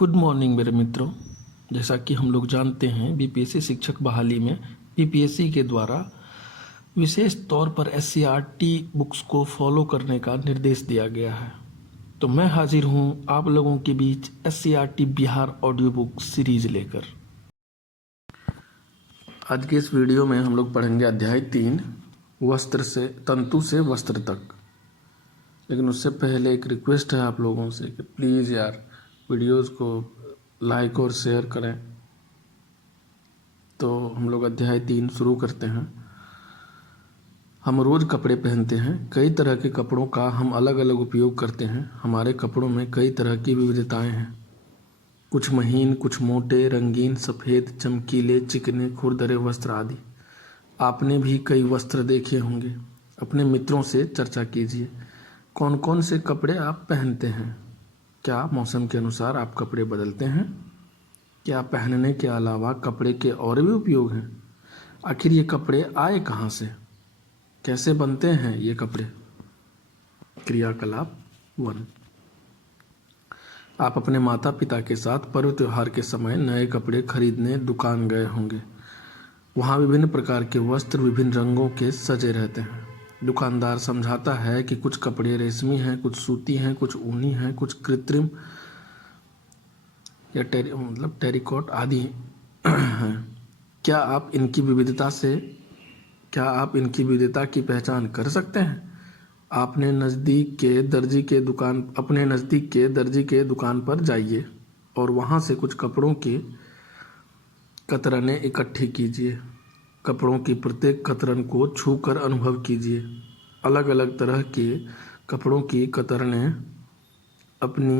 Good morning मेरे मित्रों। जैसा कि हम लोग जानते हैं, बीपीएससी शिक्षक बहाली में बीपीएससी के द्वारा विशेष तौर पर एससीईआरटी बुक्स को फॉलो करने का निर्देश दिया गया है। तो मैं हाजिर हूं आप लोगों के बीच SCERT Bihar audio book series लेकर। आज के इस वीडियो में हम लोग पढ़ेंगे अध्याय 3, वस्त्र से तंतु से वस्त्र तक। लेकिन उससे पहले एक रिक्वेस्ट है आप लोगों से कि प्लीज़ यार वीडियोस को लाइक और शेयर करें। तो हम लोग अध्याय 3 शुरू करते हैं। हम रोज़ कपड़े पहनते हैं। कई तरह के कपड़ों का हम अलग अलग उपयोग करते हैं। हमारे कपड़ों में कई तरह की विविधताएं हैं। कुछ महीन, कुछ मोटे, रंगीन, सफ़ेद, चमकीले, चिकने, खुरदरे वस्त्र आदि। आपने भी कई वस्त्र देखे होंगे। अपने मित्रों से चर्चा कीजिए, कौन कौन से कपड़े आप पहनते हैं। क्या मौसम के अनुसार आप कपड़े बदलते हैं? क्या पहनने के अलावा कपड़े के और भी उपयोग हैं? आखिर ये कपड़े आए कहाँ से? कैसे बनते हैं ये कपड़े? क्रियाकलाप 1। आप अपने माता पिता के साथ पर्व त्योहार के समय नए कपड़े खरीदने दुकान गए होंगे। वहाँ विभिन्न प्रकार के वस्त्र विभिन्न रंगों के सजे रहते हैं। दुकानदार समझाता है कि कुछ कपड़े रेशमी हैं, कुछ सूती हैं, कुछ ऊनी हैं, कुछ कृत्रिम या टेरिकॉट आदि हैं। क्या आप इनकी विविधता की पहचान कर सकते हैं? अपने नज़दीक के दर्जी के दुकान पर जाइए और वहाँ से कुछ कपड़ों के कतरनें इकट्ठी कीजिए। कपड़ों की प्रत्येक कतरन को छूकर अनुभव कीजिए। अलग अलग तरह के कपड़ों की कतरनें अपनी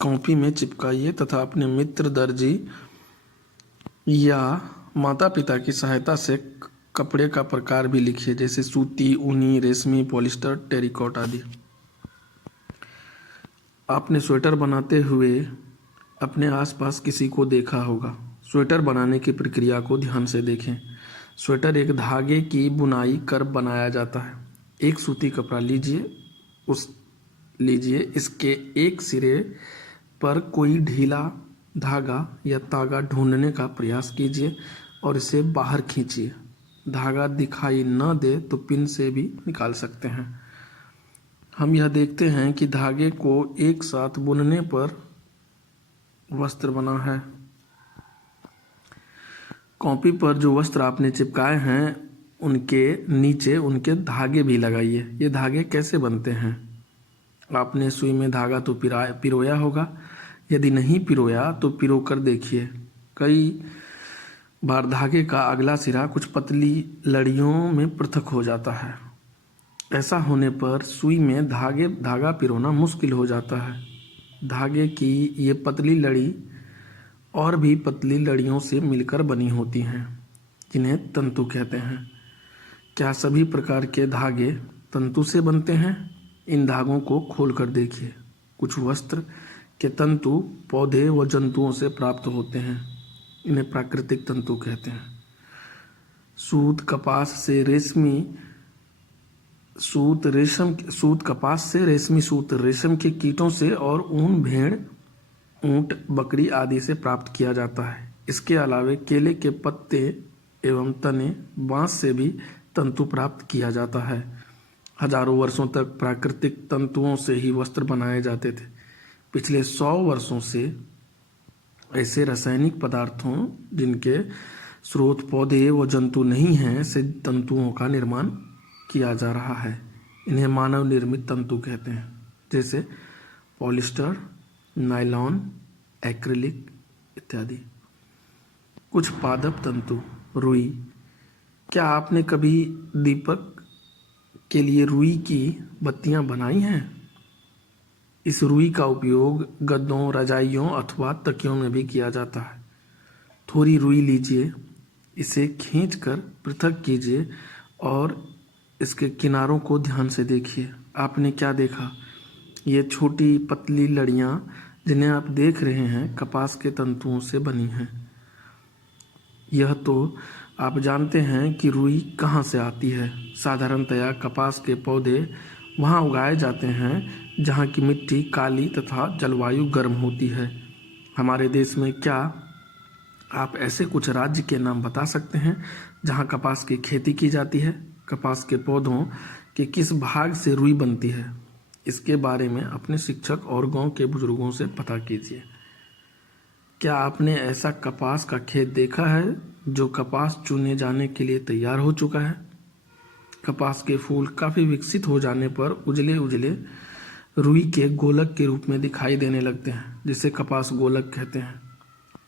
कॉपी में चिपकाइए तथा अपने मित्र दर्जी या माता पिता की सहायता से कपड़े का प्रकार भी लिखिए, जैसे सूती, ऊनी, रेशमी, पॉलिस्टर, टेरिकॉट आदि। आपने स्वेटर बनाते हुए अपने आसपास किसी को देखा होगा। स्वेटर बनाने की प्रक्रिया को ध्यान से देखें। स्वेटर एक धागे की बुनाई कर बनाया जाता है। एक सूती कपड़ा लीजिए, इसके एक सिरे पर कोई ढीला धागा या तागा ढूंढने का प्रयास कीजिए और इसे बाहर खींचिए। धागा दिखाई न दे तो पिन से भी निकाल सकते हैं। हम यह देखते हैं कि धागे को एक साथ बुनने पर वस्त्र बना है। कॉपी पर जो वस्त्र आपने चिपकाए हैं उनके नीचे उनके धागे भी लगाइए। ये धागे कैसे बनते हैं? आपने सुई में धागा तो पिरोया होगा। यदि नहीं पिरोया तो पिरो कर देखिए। कई बार धागे का अगला सिरा कुछ पतली लड़ियों में पृथक हो जाता है। ऐसा होने पर सुई में धागा पिरोना मुश्किल हो जाता है। धागे की ये पतली लड़ी और भी पतली लड़ियों से मिलकर बनी होती हैं, जिन्हें तंतु कहते हैं। क्या सभी प्रकार के धागे तंतु से बनते हैं? इन धागों को खोलकर देखिए। कुछ वस्त्र के तंतु पौधे व जंतुओं से प्राप्त होते हैं। इन्हें प्राकृतिक तंतु कहते हैं। सूत कपास से रेशमी सूत रेशम के कीटों से और ऊन भेड़, ऊंट, बकरी आदि से प्राप्त किया जाता है। इसके अलावे केले के पत्ते एवं तने, बांस से भी तंतु प्राप्त किया जाता है। हजारों वर्षों तक प्राकृतिक तंतुओं से ही वस्त्र बनाए जाते थे। पिछले 100 वर्षों से ऐसे रासायनिक पदार्थों जिनके स्रोत पौधे व जंतु नहीं हैं से तंतुओं का निर्माण किया जा रहा है। इन्हें मानव निर्मित तंतु कहते हैं, जैसे पॉलिस्टर, नायलॉन, एक्रिलिक इत्यादि। कुछ पादप तंतु, रुई। क्या आपने कभी दीपक के लिए रुई की बत्तियां बनाई हैं? इस रुई का उपयोग गद्दों, रजाइयों अथवा तकियों में भी किया जाता है। थोड़ी रुई लीजिए, इसे खींचकर पृथक कीजिए और इसके किनारों को ध्यान से देखिए। आपने क्या देखा? ये छोटी पतली लड़ियाँ जिन्हें आप देख रहे हैं कपास के तंतुओं से बनी हैं। यह तो आप जानते हैं कि रुई कहाँ से आती है। साधारणतया कपास के पौधे वहाँ उगाए जाते हैं जहाँ की मिट्टी काली तथा जलवायु गर्म होती है। हमारे देश में क्या आप ऐसे कुछ राज्य के नाम बता सकते हैं जहाँ कपास की खेती की जाती है? कपास के पौधों के किस भाग से रुई बनती है? इसके बारे में अपने शिक्षक और गांव के बुजुर्गों से पता कीजिए। क्या आपने ऐसा कपास का खेत देखा है जो कपास चुने जाने के लिए तैयार हो चुका है? कपास के फूल काफ़ी विकसित हो जाने पर उजले उजले रुई के गोलक के रूप में दिखाई देने लगते हैं, जिसे कपास गोलक कहते हैं।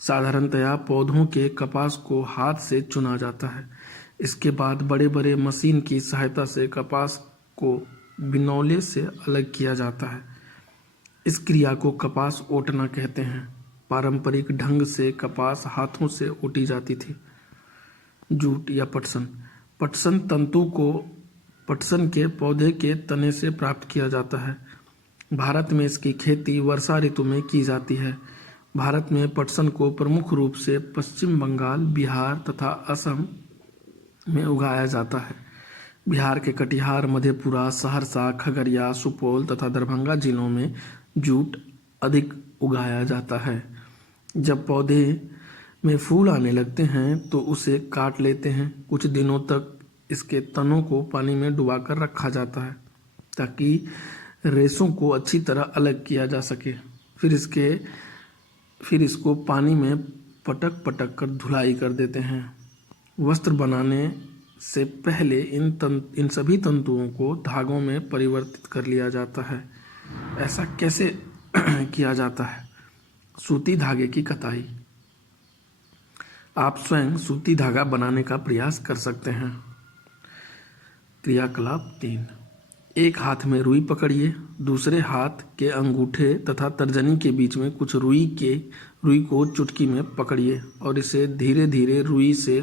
साधारणतया पौधों के कपास को हाथ से चुना जाता है। इसके बाद बड़े बड़े मशीन की सहायता से कपास को बिनौले से अलग किया जाता है। इस क्रिया को कपास ओटना कहते हैं। पारंपरिक ढंग से कपास हाथों से ओटी जाती थी। जूट या पटसन। पटसन तंतु को पटसन के पौधे के तने से प्राप्त किया जाता है। भारत में इसकी खेती वर्षा ऋतु में की जाती है। भारत में पटसन को प्रमुख रूप से पश्चिम बंगाल, बिहार तथा असम में उगाया जाता है। बिहार के कटिहार, मधेपुरा, सहरसा, खगड़िया, सुपौल तथा दरभंगा जिलों में जूट अधिक उगाया जाता है। जब पौधे में फूल आने लगते हैं तो उसे काट लेते हैं। कुछ दिनों तक इसके तनों को पानी में डुबाकर रखा जाता है ताकि रेशों को अच्छी तरह अलग किया जा सके। फिर इसको पानी में पटक पटक कर धुलाई कर देते हैं। वस्त्र बनाने से पहले इन सभी तंतुओं को धागों में परिवर्तित कर लिया जाता है। ऐसा कैसे किया जाता है? सूती धागे की कताई। आप स्वयं सूती धागा बनाने का प्रयास कर सकते हैं। क्रियाकलाप 3। एक हाथ में रुई पकड़िए, दूसरे हाथ के अंगूठे तथा तर्जनी के बीच में कुछ रुई को चुटकी में पकड़िए और इसे धीरे धीरे रुई से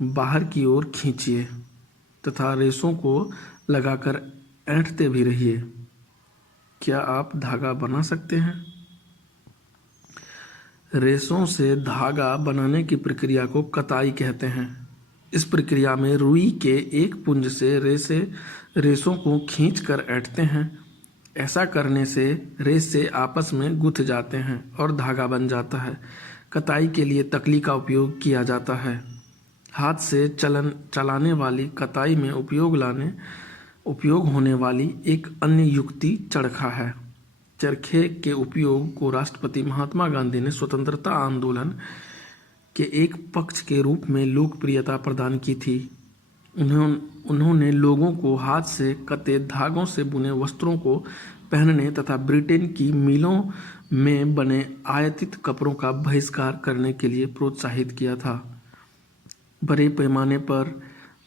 बाहर की ओर खींचिए तथा रेशों को लगाकर ऐंठते भी रहिए। क्या आप धागा बना सकते हैं? रेशों से धागा बनाने की प्रक्रिया को कताई कहते हैं। इस प्रक्रिया में रुई के एक पुंज से रेशों को खींचकर ऐंठते हैं। ऐसा करने से रेशे आपस में गुंथ जाते हैं और धागा बन जाता है। कताई के लिए तकली का उपयोग किया जाता है। हाथ से चलाने वाली कताई में उपयोग होने वाली एक अन्य युक्ति चरखा है। चरखे के उपयोग को राष्ट्रपति महात्मा गांधी ने स्वतंत्रता आंदोलन के एक पक्ष के रूप में लोकप्रियता प्रदान की थी। उन्होंने लोगों को हाथ से कते धागों से बुने वस्त्रों को पहनने तथा ब्रिटेन की मिलों में बने आयातित कपड़ों का बहिष्कार करने के लिए प्रोत्साहित किया था। बड़े पैमाने पर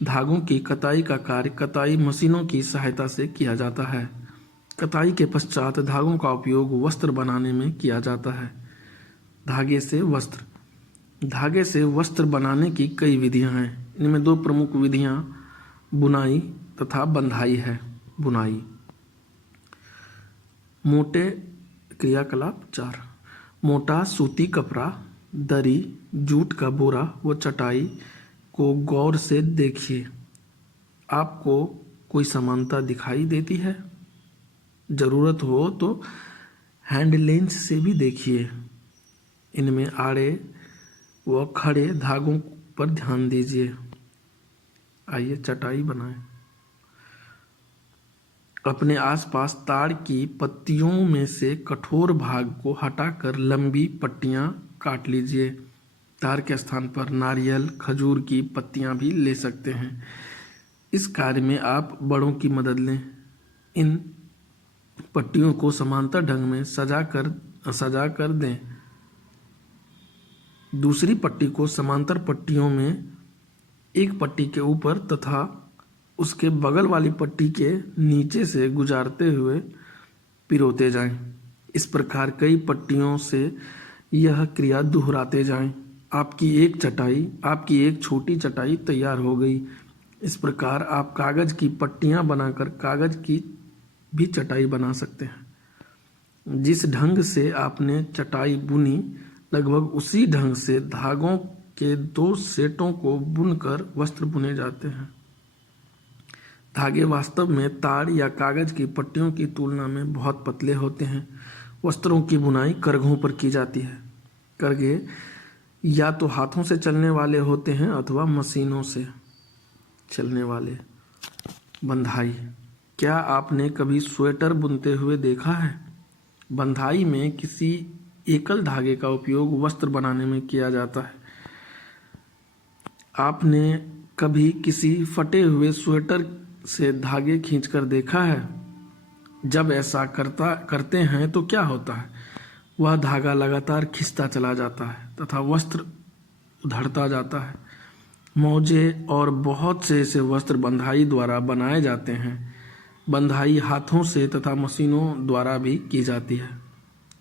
धागों की कताई का कार्य कताई मशीनों की सहायता से किया जाता है। कताई के पश्चात धागों का उपयोग वस्त्र बनाने में किया जाता है। धागे से वस्त्र बनाने की कई विधियां हैं। इनमें दो प्रमुख विधियां बुनाई तथा बंधाई है। बुनाई। मोटे क्रियाकलाप 4। मोटा सूती कपड़ा, दरी, जूट का बोरा व चटाई को गौर से देखिए। आपको कोई समानता दिखाई देती है? जरूरत हो तो हैंड लेंस से भी देखिए। इनमें आड़े व खड़े धागों पर ध्यान दीजिए। आइए चटाई बनाएं। अपने आसपास ताड़ की पत्तियों में से कठोर भाग को हटाकर लंबी पट्टियां काट लीजिए। तार के स्थान पर नारियल, खजूर की पत्तियां भी ले सकते हैं। इस कार्य में आप बड़ों की मदद लें। इन पट्टियों को समांतर ढंग में सजा कर दें। दूसरी पट्टी को समांतर पट्टियों में एक पट्टी के ऊपर तथा उसके बगल वाली पट्टी के नीचे से गुजारते हुए पिरोते जाएं। इस प्रकार कई पट्टियों से यह क्रिया दोहराते जाएं। आपकी एक छोटी चटाई तैयार हो गई। इस प्रकार आप कागज की पट्टियां बनाकर कागज की भी चटाई बना सकते हैं। जिस ढंग से आपने चटाई बुनी, लगभग उसी ढंग से धागों के 2 सेटों को बुनकर वस्त्र बुने जाते हैं। धागे वास्तव में तार या कागज की पट्टियों की तुलना में बहुत पतले होते हैं। वस्त्रों की बुनाई करघों पर की जाती है। करघे या तो हाथों से चलने वाले होते हैं अथवा मशीनों से चलने वाले। बंधाई। क्या आपने कभी स्वेटर बुनते हुए देखा है? बंधाई में किसी एकल धागे का उपयोग वस्त्र बनाने में किया जाता है। आपने कभी किसी फटे हुए स्वेटर से धागे खींचकर देखा है? जब ऐसा करते हैं तो क्या होता है? वह धागा लगातार खिंचता चला जाता है तथा वस्त्र उधड़ता जाता है। मोजे और बहुत से ऐसे वस्त्र बंधाई द्वारा बनाए जाते हैं। बंधाई हाथों से तथा मशीनों द्वारा भी की जाती है।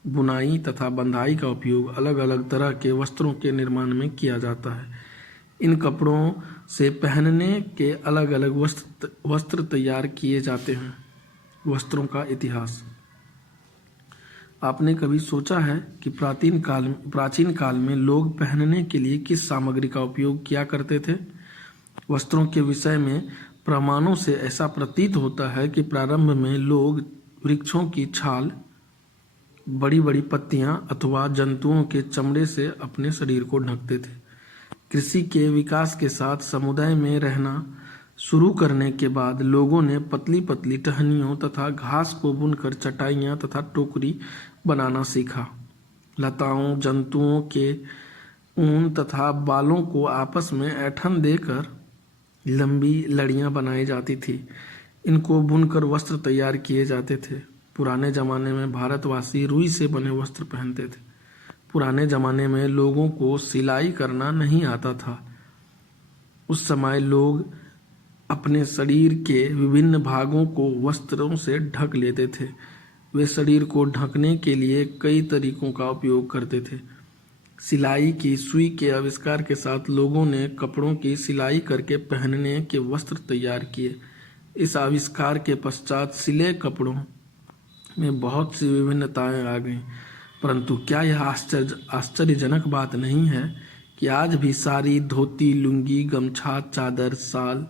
बुनाई तथा बंधाई का उपयोग अलग अलग तरह के वस्त्रों के निर्माण में किया जाता है। इन कपड़ों से पहनने के अलग अलग वस्त्र तैयार किए जाते हैं। वस्त्रों का इतिहास। आपने कभी सोचा है कि प्राचीन काल में लोग पहनने के लिए किस सामग्री का उपयोग किया करते थे? वस्त्रों के विषय में प्रमाणों से ऐसा प्रतीत होता है कि प्रारंभ में लोग वृक्षों की छाल, बड़ी बड़ी पत्तियां अथवा जंतुओं के चमड़े से अपने शरीर को ढकते थे। कृषि के विकास के साथ समुदाय में रहना शुरू करने के बाद लोगों ने पतली पतली टहनियों तथा घास को बुनकर चटाइयाँ तथा टोकरी बनाना सीखा। लताओं, जंतुओं के ऊन तथा बालों को आपस में ऐंठन देकर लंबी लड़ियाँ बनाई जाती थी। इनको बुनकर वस्त्र तैयार किए जाते थे। पुराने ज़माने में भारतवासी रुई से बने वस्त्र पहनते थे। पुराने ज़माने में लोगों को सिलाई करना नहीं आता था। उस समय लोग अपने शरीर के विभिन्न भागों को वस्त्रों से ढक लेते थे। वे शरीर को ढकने के लिए कई तरीकों का उपयोग करते थे। सिलाई की सुई के आविष्कार के साथ लोगों ने कपड़ों की सिलाई करके पहनने के वस्त्र तैयार किए। इस आविष्कार के पश्चात सिले कपड़ों में बहुत सी विभिन्नताएं आ गईं। परंतु क्या यह आश्चर्यजनक बात नहीं है कि आज भी साड़ी, धोती, लुंगी, गमछा, चादर, शाल,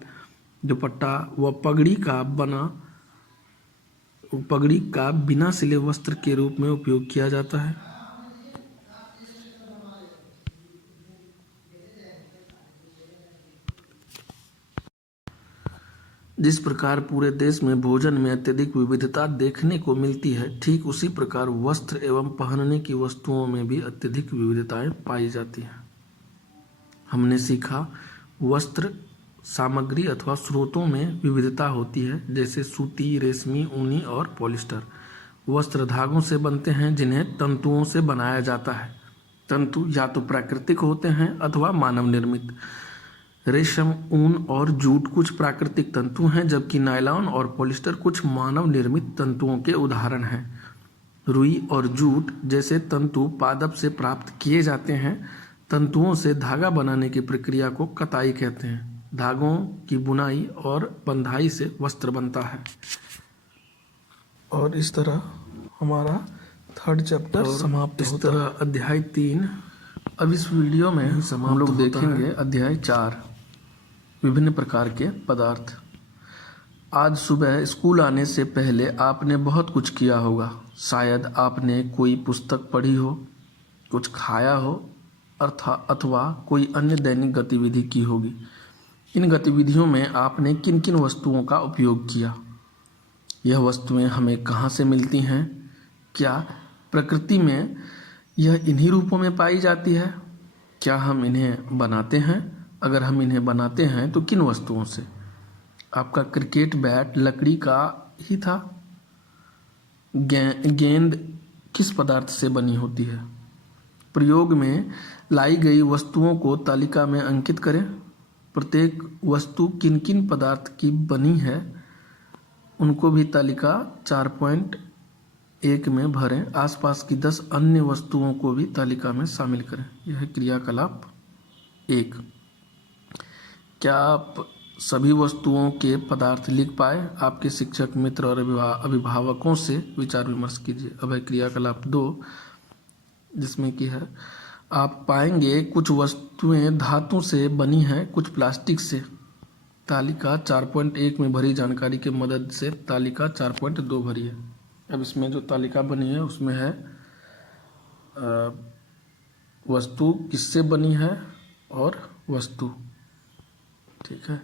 दुपट्टा व पगड़ी का बिना सिले वस्त्र के रूप में उपयोग किया जाता है? जिस प्रकार पूरे देश में भोजन में अत्यधिक विविधता देखने को मिलती है, ठीक उसी प्रकार वस्त्र एवं पहनने की वस्तुओं में भी अत्यधिक विविधताएं पाई जाती हैं। हमने सीखा वस्त्र सामग्री अथवा स्रोतों में विविधता होती है, जैसे सूती, रेशमी, ऊनी और पॉलिस्टर। वस्त्र धागों से बनते हैं जिन्हें तंतुओं से बनाया जाता है। तंतु या तो प्राकृतिक होते हैं अथवा मानव निर्मित। रेशम, ऊन और जूट कुछ प्राकृतिक तंतु हैं, जबकि नायलॉन और पॉलिस्टर कुछ मानव निर्मित तंतुओं के उदाहरण हैं। रुई और जूट जैसे तंतु पादप से प्राप्त किए जाते हैं। तंतुओं से धागा बनाने की प्रक्रिया को कताई कहते हैं। धागों की बुनाई और बंधाई से वस्त्र बनता है। और इस तरह हमारा 3rd चैप्टर समाप्त होता है। इस तरह अध्याय 3 अब इस वीडियो में हम लोग देखेंगे अध्याय 4, विभिन्न प्रकार के पदार्थ। आज सुबह स्कूल आने से पहले आपने बहुत कुछ किया होगा। शायद आपने कोई पुस्तक पढ़ी हो, कुछ खाया हो अथवा कोई अन्य दैनिक गतिविधि की होगी। इन गतिविधियों में आपने किन किन वस्तुओं का उपयोग किया? यह वस्तुएं हमें कहाँ से मिलती हैं? क्या प्रकृति में यह इन्हीं रूपों में पाई जाती है? क्या हम इन्हें बनाते हैं? अगर हम इन्हें बनाते हैं तो किन वस्तुओं से? आपका क्रिकेट बैट लकड़ी का ही था? गेंद किस पदार्थ से बनी होती है? प्रयोग में लाई गई वस्तुओं को तालिका में अंकित करें। प्रत्येक वस्तु किन किन पदार्थ की बनी है उनको भी तालिका 4.1 में भरें। आसपास की 10 अन्य वस्तुओं को भी तालिका में शामिल करें। यह है क्रियाकलाप 1। क्या आप सभी वस्तुओं के पदार्थ लिख पाए? आपके शिक्षक, मित्र और अभिभावकों से विचार विमर्श कीजिए। अब है क्रियाकलाप 2, जिसमें कि है आप पाएंगे कुछ वस्तुएं धातु से बनी हैं, कुछ प्लास्टिक से। तालिका 4.1 में भरी जानकारी की मदद से तालिका 4.2 भरी है। अब इसमें जो तालिका बनी है उसमें है वस्तु किससे बनी है और वस्तु, ठीक है।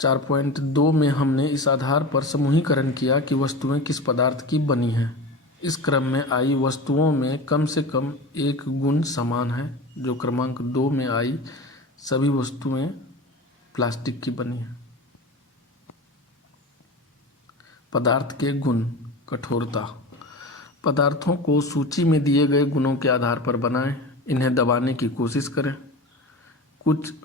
4.2 में हमने इस आधार पर समूहीकरण किया कि वस्तुएं किस पदार्थ की बनी हैं। इस क्रम में आई वस्तुओं में कम से कम एक गुण समान है। जो क्रमांक 2 में आई सभी वस्तुएं प्लास्टिक की बनी हैं। पदार्थ के गुण। कठोरता। पदार्थों को सूची में दिए गए गुणों के आधार पर बनाएं। इन्हें दबाने की कोशिश करें।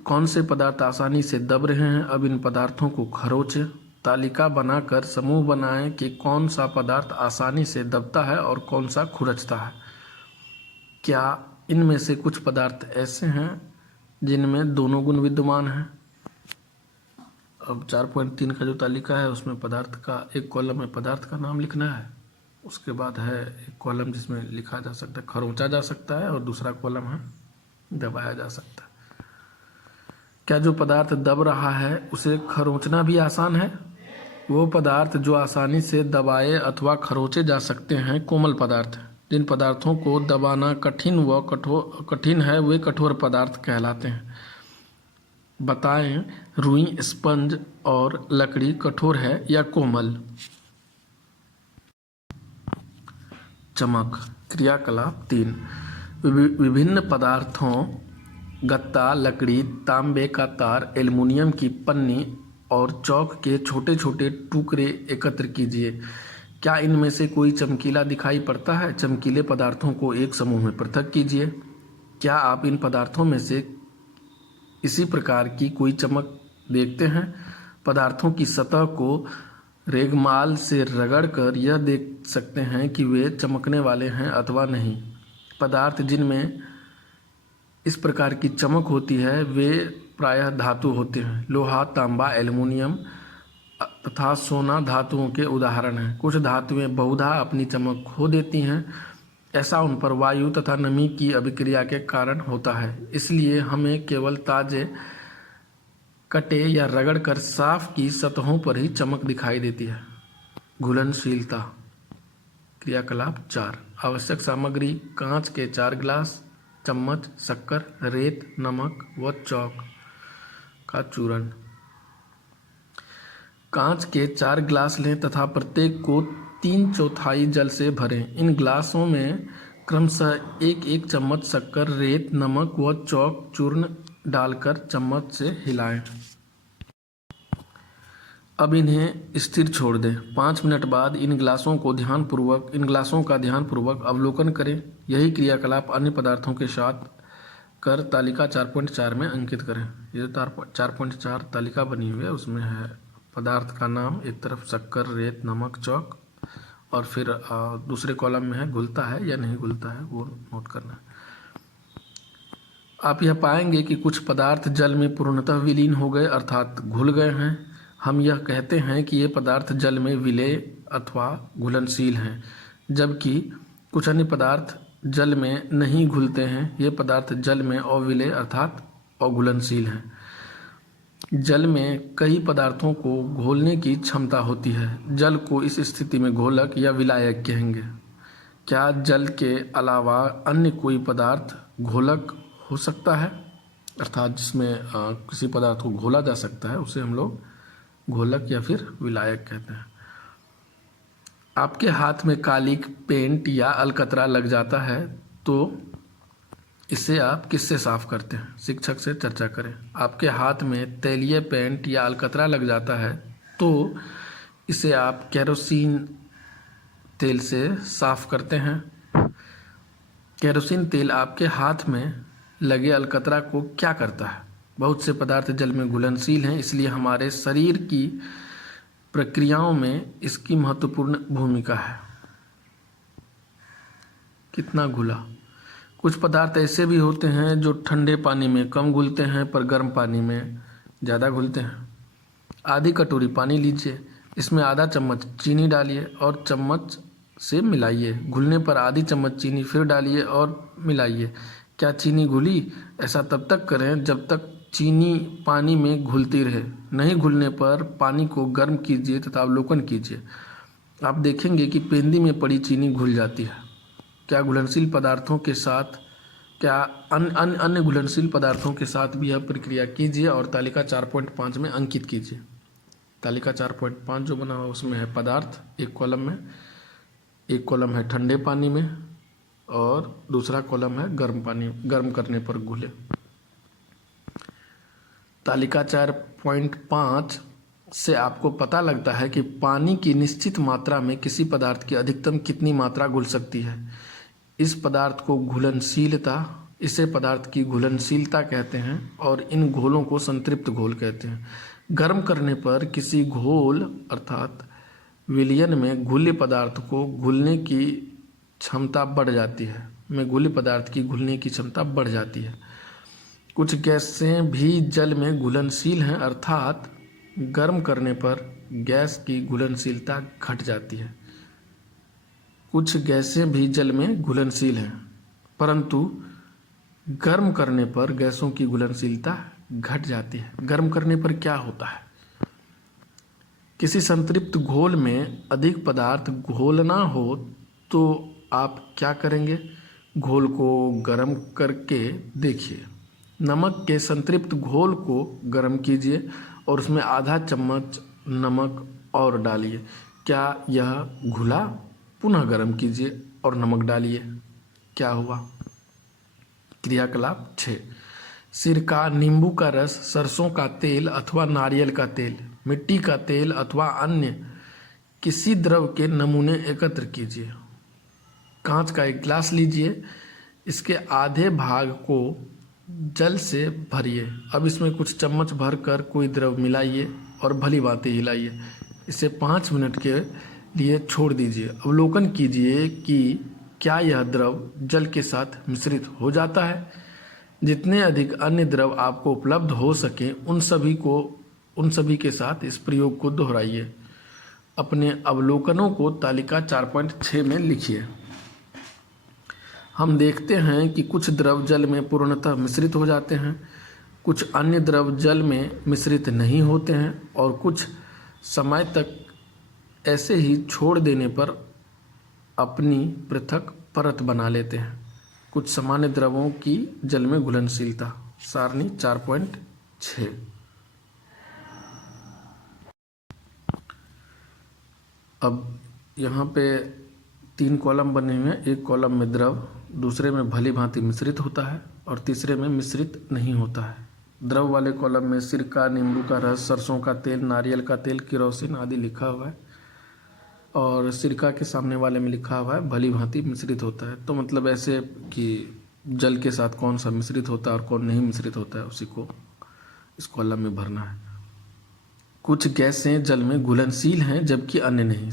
कौन से पदार्थ आसानी से दब रहे हैं, अब इन पदार्थों को खरोचें। तालिका बनाकर समूह बनाएं कि कौन सा पदार्थ आसानी से दबता है और कौन सा खुरचता है। क्या इनमें से कुछ पदार्थ ऐसे हैं जिनमें दोनों गुण विद्यमान हैं। अब 4.3 का जो तालिका है उसमें पदार्थ का एक कॉलम में पदार्थ का नाम लिखना है। उसके बाद है एक कॉलम जिसमें लिखा जा सकता है, खरोंचा जा सकता है, और दूसरा कॉलम है दबाया जा सकता है। क्या जो पदार्थ दब रहा है उसे खरोंचना भी आसान है। वो पदार्थ जो आसानी से दबाए अथवा खरोचे जा सकते हैं कोमल पदार्थ। जिन पदार्थों को दबाना कठिन है वे कठोर पदार्थ कहलाते हैं। बताएं रुई, स्पंज और लकड़ी कठोर है या कोमल। चमक। क्रियाकलाप 3। विभिन्न पदार्थों गत्ता, लकड़ी, तांबे का तार, एल्युमिनियम की पन्नी और चौक के छोटे छोटे टुकड़े एकत्र कीजिए। क्या इनमें से कोई चमकीला दिखाई पड़ता है। चमकीले पदार्थों को एक समूह में पृथक कीजिए। क्या आप इन पदार्थों में से इसी प्रकार की कोई चमक देखते हैं। पदार्थों की सतह को रेगमाल से रगड़कर यह देख सकते हैं कि वे चमकने वाले हैं अथवा नहीं। पदार्थ जिनमें इस प्रकार की चमक होती है वे प्रायः धातु होते हैं। लोहा, तांबा, एल्युमिनियम तथा सोना धातुओं के उदाहरण हैं। कुछ धातुएं बहुधा अपनी चमक खो देती हैं। ऐसा उन पर वायु तथा नमी की अभिक्रिया के कारण होता है। इसलिए हमें केवल ताजे, कटे या रगड़कर साफ की सतहों पर ही चमक दिखाई देती है। घुलनशीलता। क्रियाकलाप 4। आवश्यक सामग्री कांच के 4 गिलास, चम्मच, शक्कर, रेत, नमक व चौक का चूर्ण। कांच के 4 गिलास लें तथा प्रत्येक को 3/4 जल से भरें। इन गिलासों में क्रमशः एक एक चम्मच शक्कर, रेत, नमक व चौक चूर्ण डालकर चम्मच से हिलाएं। अब इन्हें स्थिर छोड़ दें। 5 मिनट बाद इन गिलासों का ध्यानपूर्वक अवलोकन करें। यही क्रियाकलाप अन्य पदार्थों के साथ कर तालिका 4.4 में अंकित करें। ये 4.4 तालिका बनी हुई है, उसमें है पदार्थ का नाम, एक तरफ शक्कर, रेत, नमक, चौक, और फिर दूसरे कॉलम में है घुलता है या नहीं घुलता है, वो नोट करना है। आप यह पाएंगे कि कुछ पदार्थ जल में पूर्णतः विलीन हो गए अर्थात घुल गए हैं। हम यह कहते हैं कि ये पदार्थ जल में विलेय अथवा घुलनशील हैं, जबकि कुछ अन्य पदार्थ जल में नहीं घुलते हैं। ये पदार्थ जल में अविलेय अर्थात अघुलनशील हैं। जल में कई पदार्थों को घोलने की क्षमता होती है। जल को इस स्थिति में घोलक या विलायक कहेंगे। क्या जल के अलावा अन्य कोई पदार्थ घोलक हो सकता है, अर्थात जिसमें किसी पदार्थ को घोला जा सकता है, उसे हम लोग घोलक या फिर विलायक कहते हैं। आपके हाथ में कालिक, पेंट या अलकतरा लग जाता है तो इसे आप किससे साफ करते हैं। शिक्षक से चर्चा करें। आपके हाथ में तैलीय, पेंट या अलकतरा लग जाता है तो इसे आप केरोसिन तेल से साफ करते हैं। केरोसिन तेल आपके हाथ में लगे अलकतरा को क्या करता है। बहुत से पदार्थ जल में घुलनशील हैं, इसलिए हमारे शरीर की प्रक्रियाओं में इसकी महत्वपूर्ण भूमिका है। कितना घुला। कुछ पदार्थ ऐसे भी होते हैं जो ठंडे पानी में कम घुलते हैं पर गर्म पानी में ज़्यादा घुलते हैं। आधी कटोरी पानी लीजिए, इसमें आधा चम्मच चीनी डालिए और चम्मच से मिलाइए। घुलने पर आधी चम्मच चीनी फिर डालिए और मिलाइए। क्या चीनी घुली। ऐसा तब तक करें जब तक चीनी पानी में घुलती रहे। नहीं घुलने पर पानी को गर्म कीजिए तथा अवलोकन कीजिए। आप देखेंगे कि पेंदी में पड़ी चीनी घुल जाती है। क्या घुलनशील पदार्थों के साथ अन्य घुलनशील पदार्थों के साथ भी यह प्रक्रिया कीजिए और तालिका 4.5 में अंकित कीजिए। तालिका 4.5 जो बना हुआ उसमें है पदार्थ एक कॉलम है ठंडे पानी में और दूसरा कॉलम है गर्म करने पर घुले। तालिका 4.5 से आपको पता लगता है कि पानी की निश्चित मात्रा में किसी पदार्थ की अधिकतम कितनी मात्रा घुल सकती है। इस पदार्थ को इसे पदार्थ की घुलनशीलता कहते हैं और इन घोलों को संतृप्त घोल कहते हैं। गर्म करने पर किसी घोल अर्थात विलयन में घुले पदार्थ को घुलने की क्षमता बढ़ जाती है बढ़ जाती है। कुछ गैसें भी जल में घुलनशील हैं अर्थात गर्म करने पर गैस की घुलनशीलता घट जाती है। कुछ गैसें भी जल में घुलनशील हैं परंतु गर्म करने पर गैसों की घुलनशीलता घट जाती है। गर्म करने पर क्या होता है? किसी संतृप्त घोल में अधिक पदार्थ घोलना हो तो आप क्या करेंगे? घोल को गर्म करके देखिए। नमक के संतृप्त घोल को गर्म कीजिए और उसमें आधा चम्मच नमक और डालिए। क्या यह घुला? पुनः गर्म कीजिए और नमक डालिए। क्या हुआ? क्रियाकलाप 6। सिरका, नींबू का रस, सरसों का तेल अथवा नारियल का तेल, मिट्टी का तेल अथवा अन्य किसी द्रव के नमूने एकत्र कीजिए। कांच का एक गिलास लीजिए, इसके आधे भाग को जल से भरिए। अब इसमें कुछ चम्मच भरकर कोई द्रव मिलाइए और भली भांति हिलाइए। इसे 5 मिनट के लिए छोड़ दीजिए। अवलोकन कीजिए कि क्या यह द्रव जल के साथ मिश्रित हो जाता है। जितने अधिक अन्य द्रव आपको उपलब्ध हो सके उन सभी के साथ इस प्रयोग को दोहराइए। अपने अवलोकनों को तालिका 4.6 में लिखिए। हम देखते हैं कि कुछ द्रव जल में पूर्णतः मिश्रित हो जाते हैं, कुछ अन्य द्रव जल में मिश्रित नहीं होते हैं और कुछ समय तक ऐसे ही छोड़ देने पर अपनी पृथक परत बना लेते हैं। कुछ सामान्य द्रवों की जल में घुलनशीलता। सारणी 4.6। अब यहाँ पे 3 कॉलम बने हुए हैं। एक कॉलम में द्रव, दूसरे में भली भांति मिश्रित होता है और तीसरे में मिश्रित नहीं होता है। द्रव वाले कॉलम में सिरका, नींबू का रस, सरसों का तेल, नारियल का तेल, केरोसिन आदि लिखा हुआ है और सिरका के सामने वाले में लिखा हुआ है भली भांति मिश्रित होता है। तो मतलब ऐसे कि जल के साथ कौन सा मिश्रित होता है और कौन नहीं मिश्रित होता है उसी को इस कॉलम में भरना है। कुछ गैसें जल में घुलनशील हैं जबकि अन्य नहीं।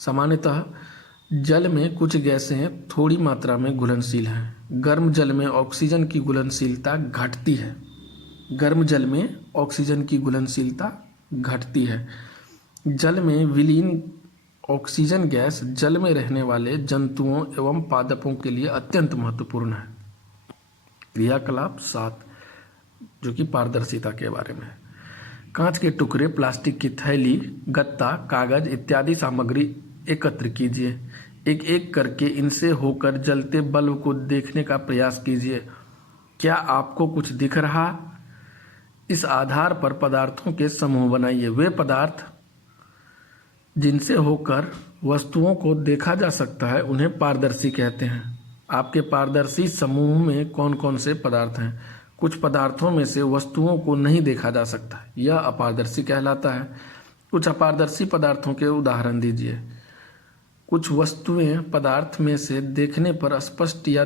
सामान्यतः जल में कुछ गैसें थोड़ी मात्रा में घुलनशील हैं। गर्म जल में ऑक्सीजन की घुलनशीलता घटती है। जल में विलीन ऑक्सीजन गैस जल में रहने वाले जंतुओं एवं पादपों के लिए अत्यंत महत्वपूर्ण है। क्रियाकलाप 7 जो कि पारदर्शिता के बारे में है। कांच के टुकड़े, प्लास्टिक की थैली, गत्ता, कागज इत्यादि सामग्री एकत्र कीजिए। एक एक करके इनसे होकर जलते बल्ब को देखने का प्रयास कीजिए। क्या आपको कुछ दिख रहा? इस आधार पर पदार्थों के समूह बनाइए। वे पदार्थ जिनसे होकर वस्तुओं को देखा जा सकता है उन्हें पारदर्शी कहते हैं। आपके पारदर्शी समूह में कौन कौन से पदार्थ हैं? कुछ पदार्थों में से वस्तुओं को नहीं देखा जा सकता, यह अपारदर्शी कहलाता है। कुछ अपारदर्शी पदार्थों के उदाहरण दीजिए। कुछ वस्तुएं पदार्थ में से देखने पर अस्पष्ट या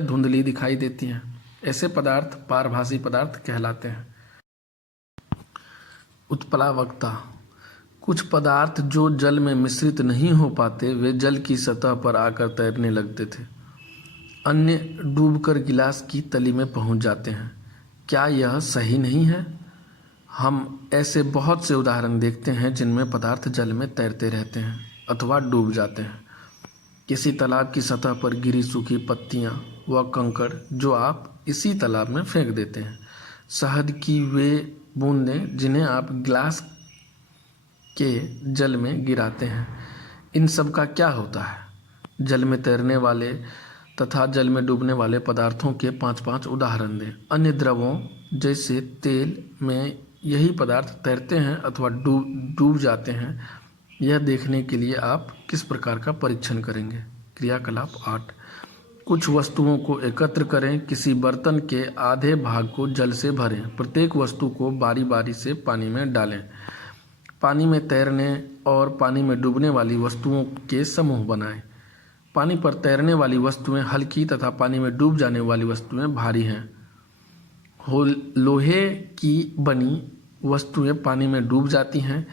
धुंधली दिखाई देती हैं। ऐसे पदार्थ पारभासी पदार्थ कहलाते हैं। उत्प्लावकता। कुछ पदार्थ जो जल में मिश्रित नहीं हो पाते वे जल की सतह पर आकर तैरने लगते थे। अन्य डूबकर गिलास की तली में पहुंच जाते हैं। क्या यह सही नहीं है? हम ऐसे बहुत से उदाहरण देखते हैं जिनमें पदार्थ जल में तैरते रहते हैं अथवा डूब जाते हैं। किसी तालाब की सतह पर गिरी सूखी पत्तियां व कंकड़ जो आप इसी तालाब में फेंक देते हैं, शहद की वे बूंदें जिन्हें आप गिलास के जल में गिराते हैं, इन सब का क्या होता है? जल में तैरने वाले तथा जल में डूबने वाले पदार्थों के 5-5 उदाहरण दें। अन्य द्रवों जैसे तेल में यही पदार्थ तैरते हैं अथवा डूब जाते हैं, यह देखने के लिए आप किस प्रकार का परीक्षण करेंगे? क्रियाकलाप 8। कुछ वस्तुओं को एकत्र करें। किसी बर्तन के आधे भाग को जल से भरें। प्रत्येक वस्तु को बारी बारी से पानी में डालें। पानी में तैरने और पानी में डूबने वाली वस्तुओं के समूह बनाएं। पानी पर तैरने वाली वस्तुएं हल्की तथा पानी में डूब जाने वाली वस्तुएं भारी हैं। लोहे की बनी वस्तुएं पानी में डूब जाती हैं।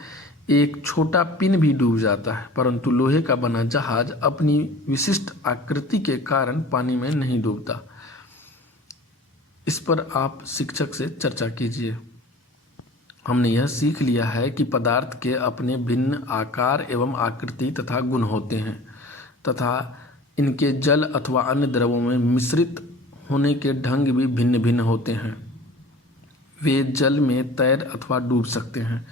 एक छोटा पिन भी डूब जाता है, परंतु लोहे का बना जहाज अपनी विशिष्ट आकृति के कारण पानी में नहीं डूबता। इस पर आप शिक्षक से चर्चा कीजिए। हमने यह सीख लिया है कि पदार्थ के अपने भिन्न आकार एवं आकृति तथा गुण होते हैं तथा इनके जल अथवा अन्य द्रवों में मिश्रित होने के ढंग भी भिन्न भिन्न होते हैं। वे जल में तैर अथवा डूब सकते हैं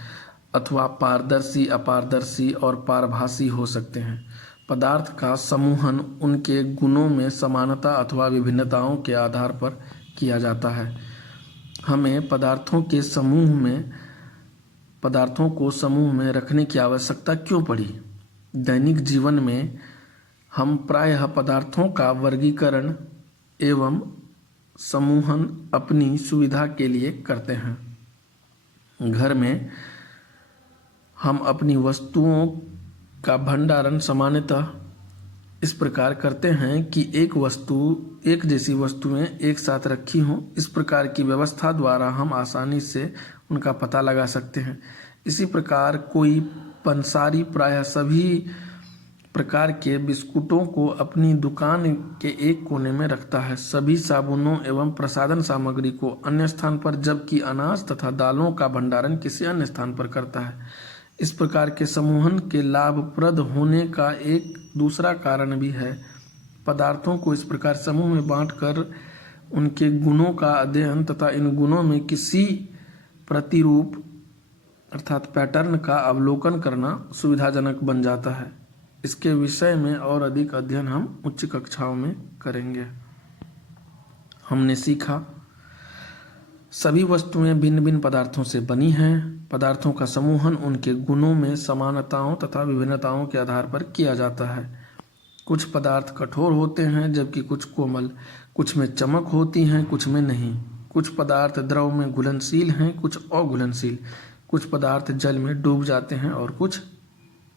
अथवा पारदर्शी, अपारदर्शी और पारभासी हो सकते हैं। पदार्थ का समूहन उनके गुणों में समानता अथवा विभिन्नताओं के आधार पर किया जाता है। हमें पदार्थों को समूह में रखने की आवश्यकता क्यों पड़ी? दैनिक जीवन में हम प्रायः पदार्थों का वर्गीकरण एवं समूहन अपनी सुविधा के लिए करते हैं। घर में हम अपनी वस्तुओं का भंडारण सामान्यतः इस प्रकार करते हैं कि एक जैसी वस्तुएं एक साथ रखी हों। इस प्रकार की व्यवस्था द्वारा हम आसानी से उनका पता लगा सकते हैं। इसी प्रकार कोई पंसारी प्रायः सभी प्रकार के बिस्कुटों को अपनी दुकान के एक कोने में रखता है, सभी साबुनों एवं प्रसाधन सामग्री को अन्य स्थान पर, जबकि अनाज तथा दालों का भंडारण किसी अन्य स्थान पर करता है। इस प्रकार के समूहन के लाभप्रद होने का एक दूसरा कारण भी है। पदार्थों को इस प्रकार समूह में बांटकर उनके गुणों का अध्ययन तथा इन गुणों में किसी प्रतिरूप अर्थात पैटर्न का अवलोकन करना सुविधाजनक बन जाता है। इसके विषय में और अधिक अध्ययन हम उच्च कक्षाओं में करेंगे। हमने सीखा, सभी वस्तुएं भिन्न भिन्न पदार्थों से बनी हैं। पदार्थों का समूहन उनके गुणों में समानताओं तथा विभिन्नताओं के आधार पर किया जाता है। कुछ पदार्थ कठोर होते हैं जबकि कुछ कोमल, कुछ में चमक होती है, कुछ में नहीं। कुछ पदार्थ द्रव में घुलनशील हैं, कुछ अघुलनशील। कुछ पदार्थ जल में डूब जाते हैं और कुछ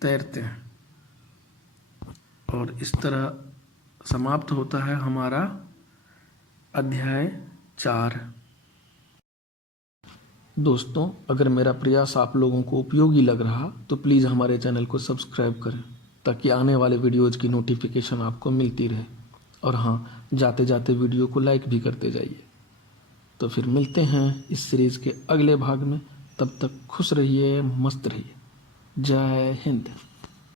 तैरते हैं। और इस तरह समाप्त होता है हमारा अध्याय 4। दोस्तों, अगर मेरा प्रयास आप लोगों को उपयोगी लग रहा तो प्लीज़ हमारे चैनल को सब्सक्राइब करें ताकि आने वाले वीडियोज़ की नोटिफिकेशन आपको मिलती रहे। और हाँ, जाते जाते वीडियो को लाइक भी करते जाइए। तो फिर मिलते हैं इस सीरीज़ के अगले भाग में। तब तक खुश रहिए, मस्त रहिए। जय हिंद।